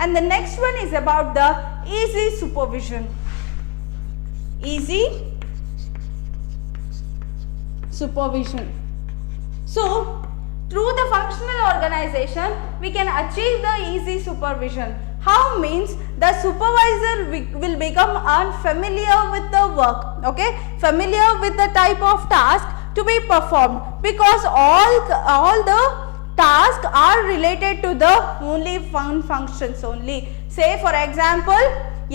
And the next one is about the easy supervision. Easy supervision. So, through the functional organization, we can achieve the easy supervision. How means the supervisor will become unfamiliar with the work, okay, familiar with the type of task to be performed, because all the tasks are related to the only functions only. Say for example,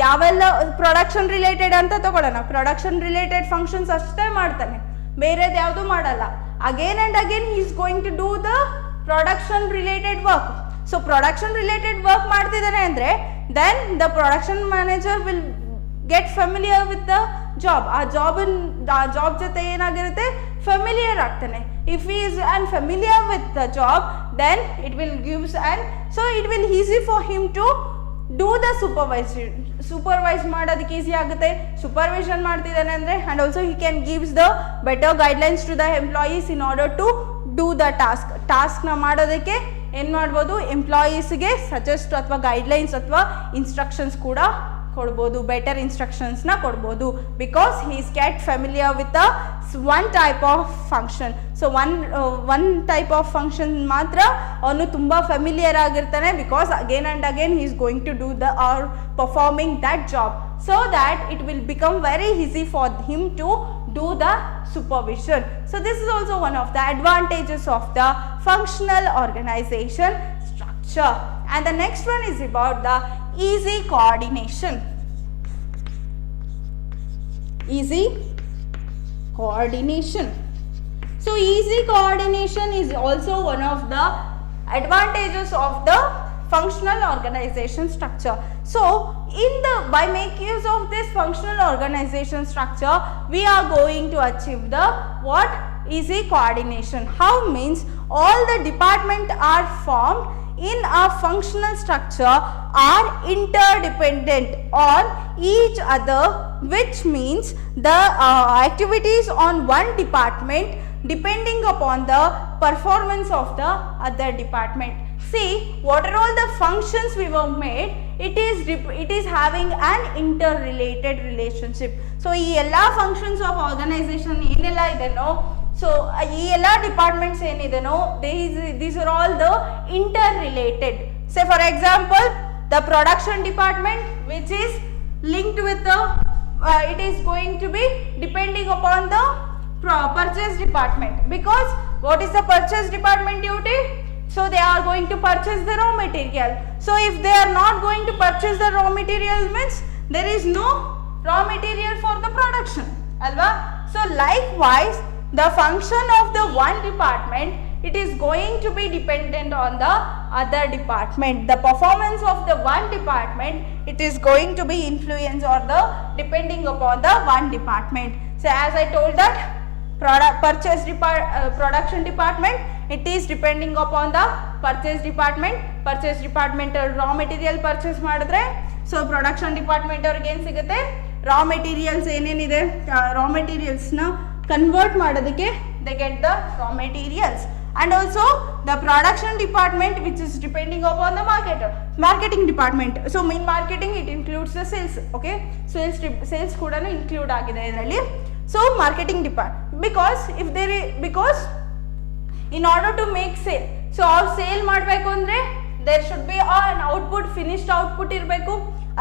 ಯಾವೆಲ್ಲ production related ಅಂತ ತಗೊಳ್ಳೋಣ, production related functions ಅಷ್ಟೇ ಮಾಡ್ತಾನೆ, ಬೇರೆದು ಯಾವುದು ಮಾಡಲ್ಲ. Again and again he is going to do the production related work. So production related work ಮಾಡ್ತಿದ್ದಾನೆ ಅಂದರೆ then the production manager will get familiar with the job. ಆ ಜಾಬ್ ಜೊತೆ ಏನಾಗಿರುತ್ತೆ, ಫೆಮಿಲಿಯರ್ ಆಗ್ತಾನೆ. If he is unfamiliar with the job then it will gives and so it will easy for him to do the supervise ಮಾಡೋದಕ್ಕೆ easy ಆಗುತ್ತೆ. Supervision ಮಾಡ್ತಿದ್ದಾನೆ ಅಂದರೆ and also he can gives the better guidelines to the employees in order to do the ಟಾಸ್ಕ್ನ ಮಾಡೋದಕ್ಕೆ ಏನು ಮಾಡ್ಬೋದು, ಎಂಪ್ಲಾಯೀಸ್ಗೆ suggest ಅಥವಾ ಗೈಡ್ಲೈನ್ಸ್ ಅಥವಾ ಇನ್ಸ್ಟ್ರಕ್ಷನ್ಸ್ ಕೂಡ ಕೊಡ್ಬೋದು, ಬೆಟರ್ ಇನ್ಸ್ಟ್ರಕ್ಷನ್ಸ್ನ ಕೊಡ್ಬೋದು, because he is get familiar with the one type of function. So one type of function ಮಾತ್ರ ಅವನು ತುಂಬ ಫೆಮಿಲಿಯರ್ ಆಗಿರ್ತಾನೆ, because again and again he is going to do the or performing that job, so that it will become very easy for him to do the supervision. So this is also one of the advantages of the functional organization structure. And the next one is about the easy coordination. Easy coordination. So easy coordination is also one of the advantages of the functional organization structure. So by making use of this functional organization structure, we are going to achieve the what? Easy coordination. How means all the departments are formed in a functional structure are interdependent on each other, which means the activities on one department depending upon the performance of the other department. See, what are all the functions we were made, it is having an interrelated relationship. So ಈ ಎಲ್ಲ functions of organisation ಏನೆಲ್ಲ ಇದೆನೋ, so ಈ ಎಲ್ಲ departments ಏನಿದೆನೋ these are all the interrelated. Say for example the production department which is linked with the it is going to be depending upon the purchase department, because what is the purchase department duty? So they are going to purchase the raw material. So if they are not going to purchase the raw material means there is no raw material for the production, alva. So likewise the function of the one department, it is going to be dependent on the other department. The performance of the one department, it is going to be influenced or the depending upon the one department. So as I told that production department, it is depending upon the purchase department raw material purchase ಮಾಡಿದ್ರೆ, so production department ಅವ್ರಿಗೆ ಏನು ಸಿಗುತ್ತೆ, raw materials ಏನೇನಿದೆ raw materials ನ convert ಮಾಡೋದಕ್ಕೆ they get the raw materials. And also the production department which is depending upon the marketing department. So in marketing it includes the sales, okay, sales ಕೂಡ include ಆಗಿದೆ ಇದರಲ್ಲಿ. So marketing department, because in order to make sale, so ಅವ್ರು sale ಮಾಡಬೇಕು ಅಂದರೆ there should be an output, finished output ಇರಬೇಕು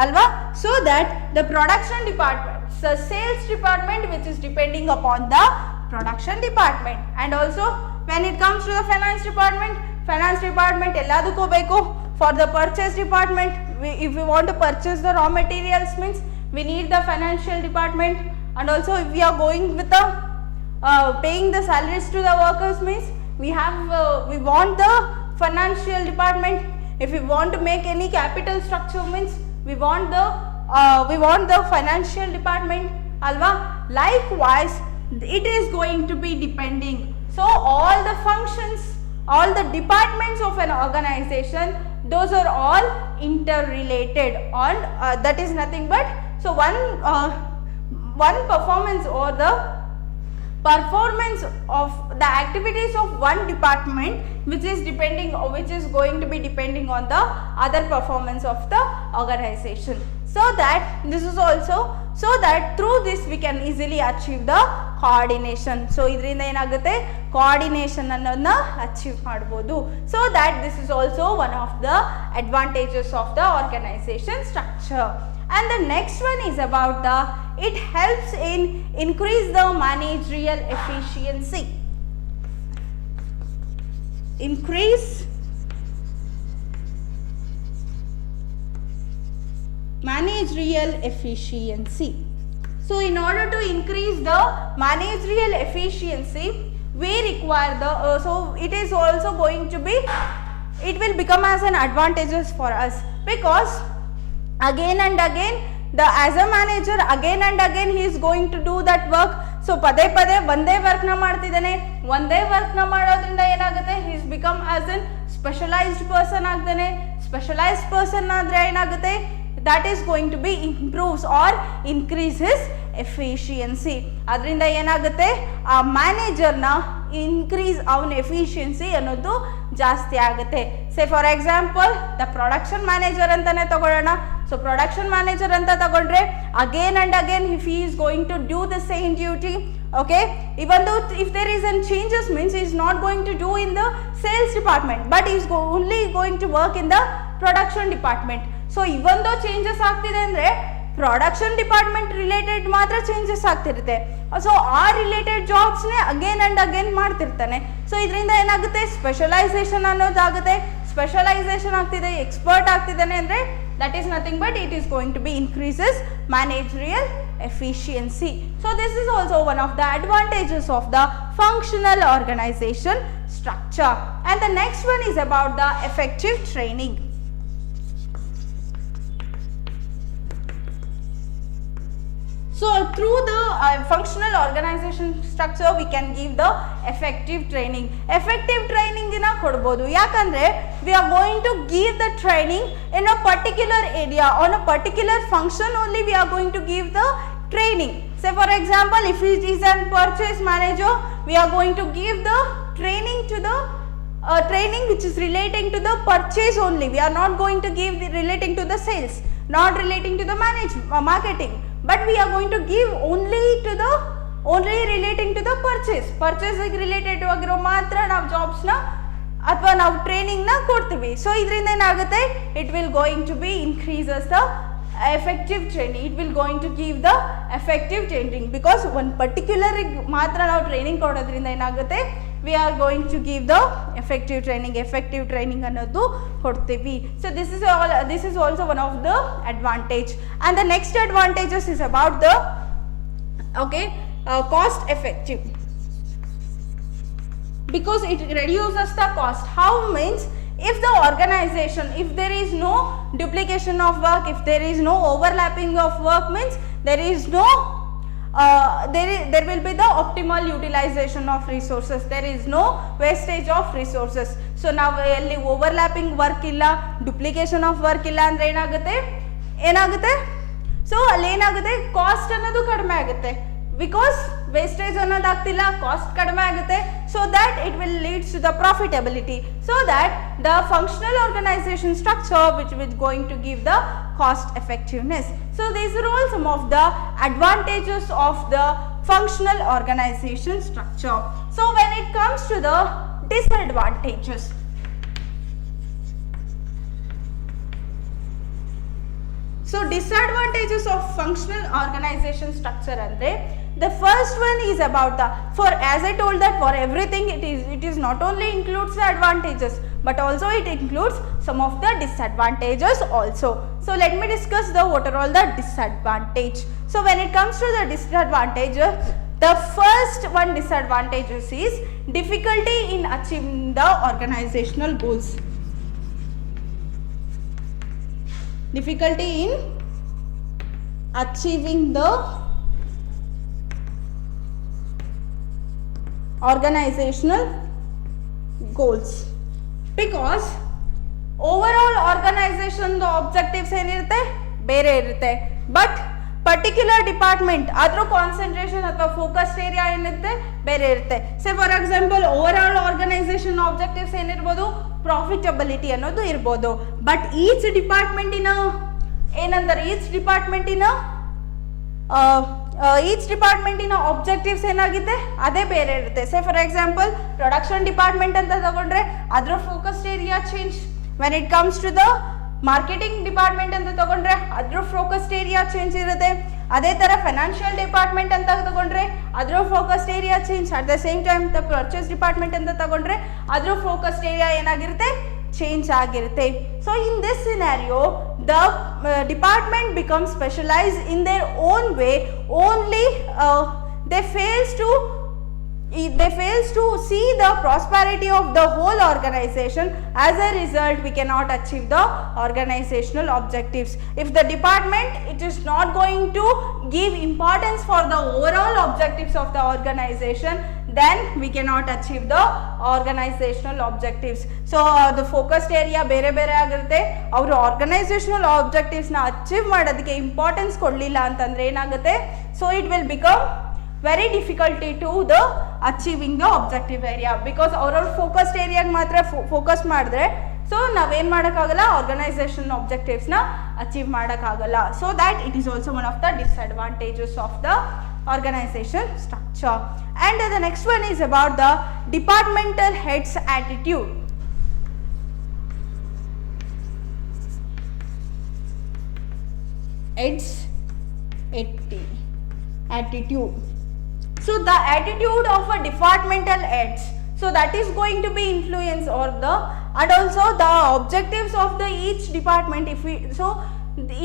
ಅಲ್ವಾ. So that the production department, the sales department which is depending upon the production department. And also when it comes to the finance department ಎಲ್ಲದಕ್ಕೂ ಬೇಕು. For the purchase department, if we want to purchase the raw materials means we need the financial department. And also if we are going with the paying the salaries to the workers means we want the financial department. If we want to make any capital structure means we want the financial department alva. Likewise it is going to be depending. So all the functions, all the departments of an organization, those are all interrelated on that is nothing but, so one performance or the performance of the activities of one department which is going to be depending on the other performance of the organization. So that this is also, so that through this we can easily achieve the coordination. So ಇದರಿಂದ ಏನಾಗುತ್ತೆ, coordination ಅನ್ನೋದನ್ನ achieve ಮಾಡಬಹುದು. So that this is also one of the advantages of the organization structure. And the next one is about the, it helps in increase the managerial efficiency. Increase managerial efficiency. So in order to increase the managerial efficiency, we require the so it is also going to be, it will become as an advantages for us, because again and again the as a manager again and again he is going to do that work. So ಪದೇ ಪದೇ ಒಂದೇ ವರ್ಕ್ನ ಮಾಡ್ತಿದ್ದಾನೆ, ಒಂದೇ ವರ್ಕ್ನ ಮಾಡೋದ್ರಿಂದ ಏನಾಗುತ್ತೆ, he's become as an specialized person ಆಗ್ತಾನೆ. ಸ್ಪೆಷಲೈಸ್ಡ್ ಪರ್ಸನ್ ಆದರೆ ಏನಾಗುತ್ತೆ, that is going to be improves or increase his efficiency. ಅದರಿಂದ ಏನಾಗುತ್ತೆ, ಆ ಮ್ಯಾನೇಜರ್ನ ಇನ್ಕ್ರೀಸ್ ಅವನ ಎಫಿಷಿಯನ್ಸಿ ಅನ್ನೋದು ಜಾಸ್ತಿ ಆಗುತ್ತೆ. ಸೇ for example the production manager ಅಂತಾನೆ ತಗೊಳ್ಳೋಣ. ಸೊ ಪ್ರೊಡಕ್ಷನ್ ಮ್ಯಾನೇಜರ್ ಅಂತ ತಗೊಂಡ್ರೆ again and again if he is going to do the same duty, okay, even though if there is any changes means he is not going to do in the sales department, but he is only going to work in the production department. So even though changes ಆಗ್ತಿದೆ ಅಂದರೆ production department related ಮಾತ್ರ changes ಆಗ್ತಿರುತ್ತೆ. So ಆ related ಜಾಬ್ಸ್ನೇ again and again ಮಾಡ್ತಿರ್ತಾನೆ. So ಇದರಿಂದ ಏನಾಗುತ್ತೆ, specialization ಅನ್ನೋದಾಗುತ್ತೆ. ಸ್ಪೆಷಲೈಸೇಷನ್ ಆಗ್ತಿದೆ, ಎಕ್ಸ್ಪರ್ಟ್ ಆಗ್ತಿದ್ದಾನೆ ಅಂದರೆ that is nothing but it is going to be increases managerial efficiency. So this is also one of the advantages of the functional organization structure. And the next one is about the effective training. So through the functional organization structure we can give the effective training. Effective training ina kodbodu, yakandre we are going to give the training in a particular area, on a particular function only we are going to give the training. Say for example if it is a purchase manager, we are going to give the training to the training which is relating to the purchase only. We are not going to give the relating to the sales, not relating to the marketing, but we are going to give only relating to the purchase related ಆಗಿರೋ ಮಾತ್ರ ನಾವು ಜಾಬ್ಸ್ನ ಅಥವಾ ನಾವು ಟ್ರೈನಿಂಗ್ನ ಕೊಡ್ತೀವಿ. So ಇದರಿಂದ ಏನಾಗುತ್ತೆ, it will going to be increases the effective training. It will going to give the effective training, because one particular ಮಾತ್ರ ನಾವು ಟ್ರೈನಿಂಗ್ ಕೊಡೋದ್ರಿಂದ ಏನಾಗುತ್ತೆ, we are going to give the effective training ಅನ್ನೋದು ಕೊಡ್ತೀವಿ. So this is also one of the advantage. And the next advantages is about the cost effective, because it reduces the cost. How means, if the organization, if there is no duplication of work, if there is no overlapping of work, means there is no there will be the optimal utilization of resources, there is no wastage of resources. So now ಎಲ್ಲಿ overlapping work ಇಲ್ಲ, duplication of work ಇಲ್ಲ ಅಂದ್ರೆ ಏನಾಗುತ್ತೆ so ಅಲ್ಲಿ ಏನಾಗುತ್ತೆ, cost ಅನ್ನೋದು ಕಡಿಮೆ ಆಗುತ್ತೆ, ಬಿಕಾಸ್ ವೇಸ್ಟೇಜ್ ಅನ್ನೋದು ಆಗ್ತಿಲ್ಲ, ಕಾಸ್ಟ್ ಕಡಿಮೆ ಆಗುತ್ತೆ. So that it will leads to the profitability. So that the functional organization structure which will going to give the cost effectiveness. So these are all some of the advantages of the functional organization structure. So when it comes to the disadvantages, so disadvantages of functional organization structure andre, the first one is about the, for as I told that for everything it is not only includes the advantages but also it includes some of the disadvantages also. So let me discuss the what are all the disadvantage. So when it comes to the disadvantages, the first one disadvantages is difficulty in achieving the organizational goals. Difficulty in achieving the organizational goals, because overall organization the objectives ಏನಿರುತ್ತೆ ಬೇರೆ ಇರುತ್ತೆ, but particular department ಅದ್ರ concentration ಅಥವಾ focused area ಏನಿರುತ್ತೆ ಬೇರೆ ಇರುತ್ತೆ. Say for example overall organization objectives ಏನಿರ್ಬೋದು, profitability ಅನ್ನೋದು ಇರ್ಬೋದು. ಬಟ್ ಈಚ್ ಡಿಪಾರ್ಟ್ಮೆಂಟಿನ ಏನಂತಾರೆ, ಈಚ್ ಡಿಪಾರ್ಟ್ಮೆಂಟಿನ ಆಬ್ಜೆಕ್ಟಿವ್ಸ್ ಏನಾಗಿದೆ ಅದೇ ಬೇರೆ ಇರುತ್ತೆ. Say for example production department ಅಂತ ತಗೊಂಡ್ರೆ ಅದ್ರ focused area change. When it comes to the marketing department ಅಂತ ತಗೊಂಡ್ರೆ ಅದ್ರ ಫೋಕಸ್ಡ್ ಏರಿಯಾ ಚೇಂಜ್ ಇರುತ್ತೆ. ಅದೇ ತರ ಫೈನಾನ್ಷಿಯಲ್ ಡಿಪಾರ್ಟ್ಮೆಂಟ್ ಅಂತ ತಗೊಂಡ್ರೆ ಅದ್ರ focused area change. At the same time the purchase department ಅಂತ ತಗೊಂಡ್ರೆ ಅದ್ರ ಫೋಕಸ್ಡ್ ಏರಿಯಾ ಏನಾಗಿರುತ್ತೆ, ಚೇಂಜ್ ಆಗಿರುತ್ತೆ. So in this scenario the department become specialise in their own way. Only they fails to see the prosperity of the whole organization. As a result, we cannot achieve the organizational objectives. If the department it is not going to give importance for the overall objectives of the organization, then we cannot achieve the organizational objectives. So the focused area ಬೇರೆ ಬೇರೆ ಆಗಿರುತ್ತೆ. ಅವರು organizational objectives ನ achieve ಮಾಡೋದಕ್ಕೆ importance ಕೊಡಲಿಲ್ಲ ಅಂತಂದ್ರೆ ಏನಾಗುತ್ತೆ, so it will become very difficulty to the achieving the objective area, because ಅವ್ರವ್ರ ಫೋಕಸ್ಡ್ ಏರಿಯಾಗೆ ಮಾತ್ರ ಫೋಕಸ್ ಮಾಡಿದ್ರೆ ಸೊ ನಾವೇನು ಮಾಡೋಕ್ಕಾಗಲ್ಲ, ಆರ್ಗನೈಸೇಷನ್ ಆಬ್ಜೆಕ್ಟಿವ್ಸ್ನ ಅಚೀವ್ ಮಾಡೋಕ್ಕಾಗಲ್ಲ. So that it is also one of the disadvantages of the organization structure. And the next one is about the departmental heads attitude. Heads attitude. So the attitude of a departmental heads, so that is going to be influence or the, and also the objectives of the each department.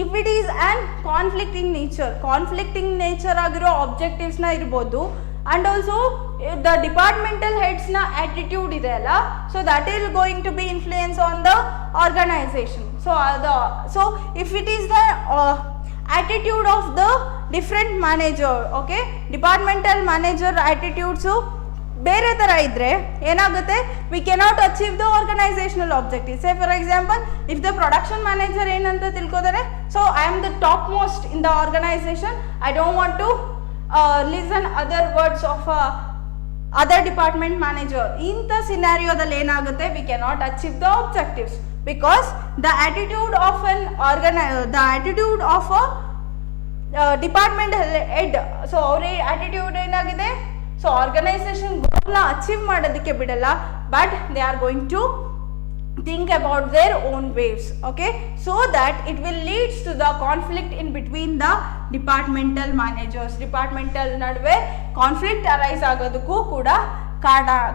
If it is an conflicting nature agiro objectives na irbodu, and also the departmental heads na attitude ide alla, so that is going to be influence on the organization. So if it is the attitude of the different manager, okay, departmental manager attitudes ಬೇರೆ ತರ ಇದ್ರೆ ಏನಾಗುತ್ತೆ, we cannot achieve the organizational objectives. Say for example, if the production manager ಏನಂತ ತಿಳ್ಕೋತಾರೆ, so I am the top most in the organization, I don't want to listen other words of other department manager. ಇಂಥ ಸಿನಾರಿಯೋದಲ್ಲಿ ಏನಾಗುತ್ತೆ, we cannot achieve the objectives, because the attitude of a department head, so ಅವ್ರ attitude ಏನಾಗಿದೆ, so organization ಗೋಲ್ನ achieve ಮಾಡೋದಕ್ಕೆ ಬಿಡಲ್ಲ, but they are going to think about their own waves. Okay, so that it will leads to the conflict in between the departmental managers. Departmental ನಡುವೆ conflict arise ಆಗೋದಕ್ಕೂ ಕೂಡ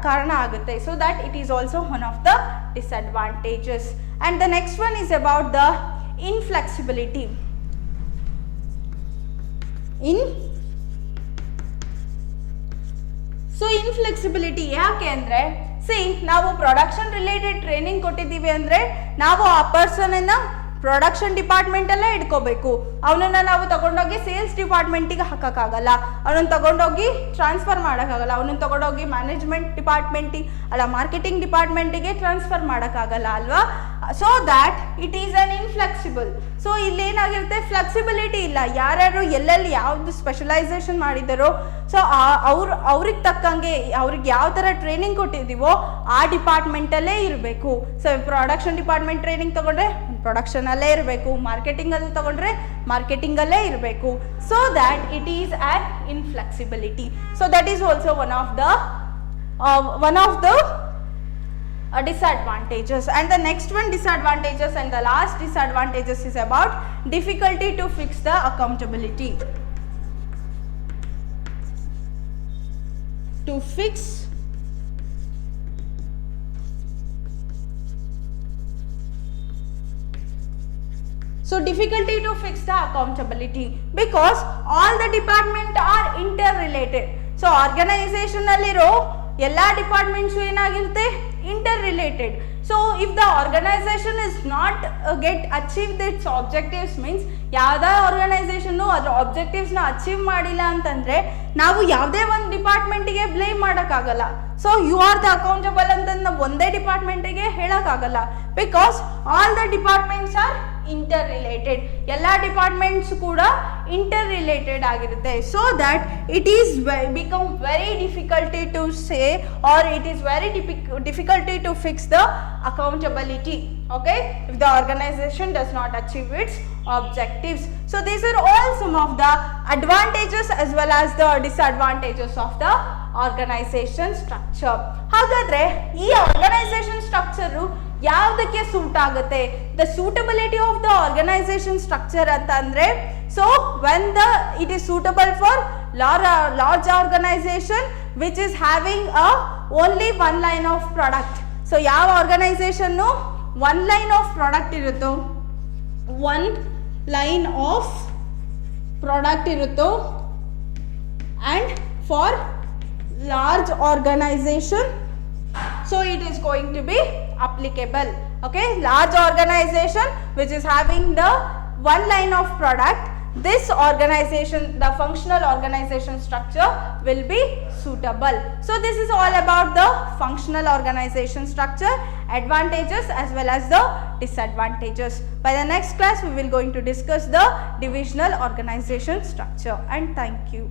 ಕಾರಣ ಆಗುತ್ತೆ. So that it is also one of the disadvantages. And the next one is about the inflexibility. So inflexibility ಯಾಕೆ ಅಂದರೆ, ನಾವು production related training ಕೊಟ್ಟಿದ್ದೀವಿ ಅಂದರೆ ನಾವು ಆ ಪರ್ಸನನ್ನು ಪ್ರೊಡಕ್ಷನ್ ಡಿಪಾರ್ಟ್ಮೆಂಟಲ್ಲೇ ಇಟ್ಕೋಬೇಕು. ಅವನನ್ನು ನಾವು ತಗೊಂಡೋಗಿ ಸೇಲ್ಸ್ ಡಿಪಾರ್ಟ್ಮೆಂಟಿಗೆ ಹಾಕೋಕ್ಕಾಗಲ್ಲ, ಅವನನ್ನು ತಗೊಂಡೋಗಿ ಟ್ರಾನ್ಸ್ಫರ್ ಮಾಡೋಕ್ಕಾಗಲ್ಲ, ಅವನನ್ನು ತಗೊಂಡೋಗಿ ಮ್ಯಾನೇಜ್ಮೆಂಟ್ ಡಿಪಾರ್ಟ್ಮೆಂಟಿಗೆ ಅಲ್ಲ ಮಾರ್ಕೆಟಿಂಗ್ ಡಿಪಾರ್ಟ್ಮೆಂಟಿಗೆ ಟ್ರಾನ್ಸ್ಫರ್ ಮಾಡೋಕ್ಕಾಗಲ್ಲ ಅಲ್ವಾ. So that it is an inflexible. So ಇಲ್ಲೇನಾಗಿರುತ್ತೆ, ಫ್ಲೆಕ್ಸಿಬಿಲಿಟಿ ಇಲ್ಲ. ಯಾರ್ಯಾರು ಎಲ್ಲೆಲ್ಲಿ ಯಾವ್ದು ಸ್ಪೆಷಲೈಸೇಷನ್ ಮಾಡಿದ್ದಾರೋ, ಸೊ ಅವ್ರಿಗೆ ತಕ್ಕಂಗೆ ಅವ್ರಿಗೆ ಯಾವ ಥರ ಟ್ರೈನಿಂಗ್ ಕೊಟ್ಟಿದ್ದೀವೋ ಆ ಡಿಪಾರ್ಟ್ಮೆಂಟಲ್ಲೇ ಇರಬೇಕು. ಸೊ ಪ್ರೊಡಕ್ಷನ್ ಡಿಪಾರ್ಟ್ಮೆಂಟ್ ಟ್ರೈನಿಂಗ್ ತಗೊಂಡ್ರೆ ಪ್ರೊಡಕ್ಷನಲ್ಲೇ ಇರಬೇಕು, ಮಾರ್ಕೆಟಿಂಗಲ್ಲಿ ತಗೊಂಡ್ರೆ ಮಾರ್ಕೆಟಿಂಗಲ್ಲೇ ಇರಬೇಕು. So that it is an inflexibility. So that is also one of the disadvantages. And the next one disadvantages, and the last disadvantages is about difficulty to fix the accountability. To fix so difficulty to fix the accountability, because all the departments are interrelated. So organization alliro ಎಲ್ಲ departments ಏನಾಗಿರುತ್ತೆ, interrelated. So if the organization is not get achieve its objectives means ಯಾವುದೇ organization ಅದರ ಆಬ್ಜೆಕ್ಟಿವ್ಸ್ನ achieve ಮಾಡಿಲ್ಲ ಅಂತಂದರೆ ನಾವು ಯಾವುದೇ ಒಂದು ಡಿಪಾರ್ಟ್ಮೆಂಟಿಗೆ ಬ್ಲೇಮ್ ಮಾಡೋಕ್ಕಾಗಲ್ಲ. So you are the accountable ಅಂತ ನಾವು ಒಂದೇ ಡಿಪಾರ್ಟ್ಮೆಂಟಿಗೆ ಹೇಳೋಕ್ಕಾಗಲ್ಲ, because all the departments are interrelated. ಎಲ್ಲ ಡಿಪಾರ್ಟ್ಮೆಂಟ್ಸ್ ಕೂಡ interrelated ಆಗಿರುತ್ತೆ. So that it is become very difficulty to say, or it is very difficulty to fix the accountability, okay, if the organization does not achieve its objectives. So these are all some of the advantages as well as the disadvantages of the organization structure. ಹಾಗಾದ್ರೆ ಈ organization structure ಯಾವುದಕ್ಕೆ suit ಆಗುತ್ತೆ? The suitability of the organization structure ಅಂತ ಅಂದ್ರೆ, so when it is suitable for large organization which is having only one line of product. So ಯಾವ organisation one line of product ಇರುತ್ತೋ, one line of product ಇರುತ್ತೋ, and for large organization, so it is going to be applicable. Okay, large organization which is having the one line of product, this organization, the functional organization structure will be suitable. So this is all about the functional organization structure, advantages as well as the disadvantages. By the next class we will going to discuss the divisional organization structure, and thank you.